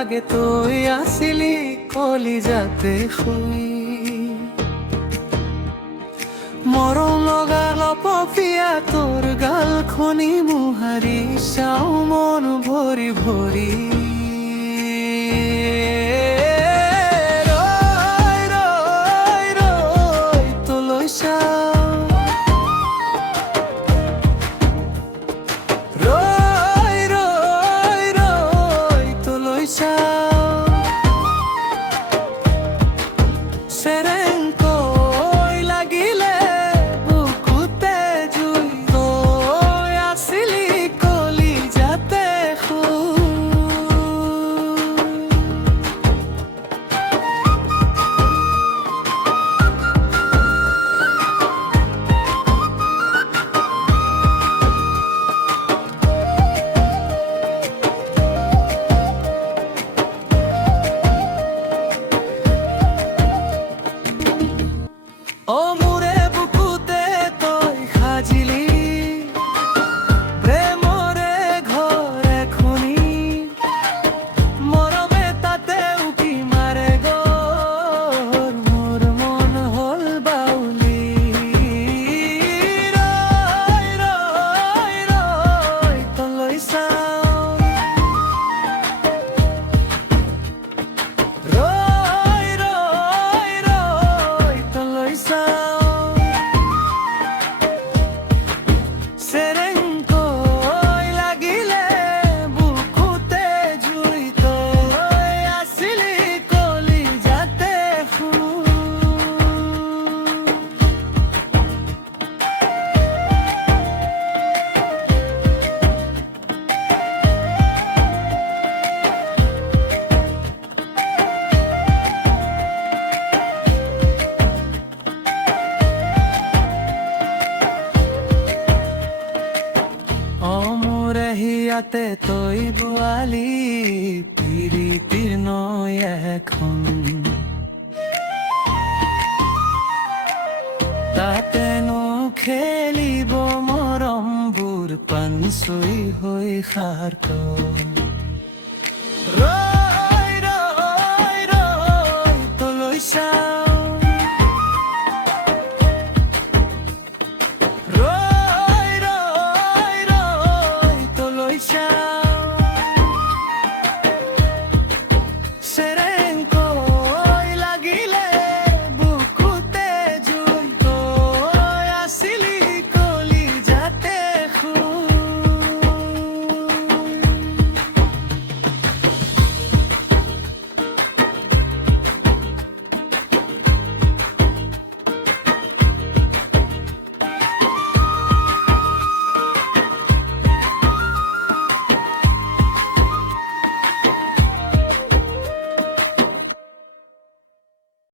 আগে তুই আসিলি কলিজাতে শুই মরম লগাল পপিয়া তোর গাল খনি মুহারি চাও মন ভরি ভরি ৰৈ ৰৈ ৰৈ তোলৈ চাও ৰৈ ৰৈ ৰৈ তোলৈ চাও সেৰেংকৈ লাগিলে বুকুতে জুই তই আছিলি কলিজাতে শুই ও মোরে বুকুতে তই সাজিলি প্ৰেমৰে ঘৰ এখনি মৰমে তাতে উকি মাৰে গৰ মোৰ মন হ'ল বাউলি ৰৈ ৰৈ ৰৈ তোলৈ চাও ৰৈ ৰৈ ৰৈ তোলৈ চাও সেৰেংকৈ লাগিলে বুকুতে জুই তই আছিলি কলিজাতে শুই অমৰে হিয়াতে তই বোৱালি প্ৰীতিৰ নৈ এখন তাতেনো খেলিব মৰমবোৰ পানচৈ হৈ সাৰ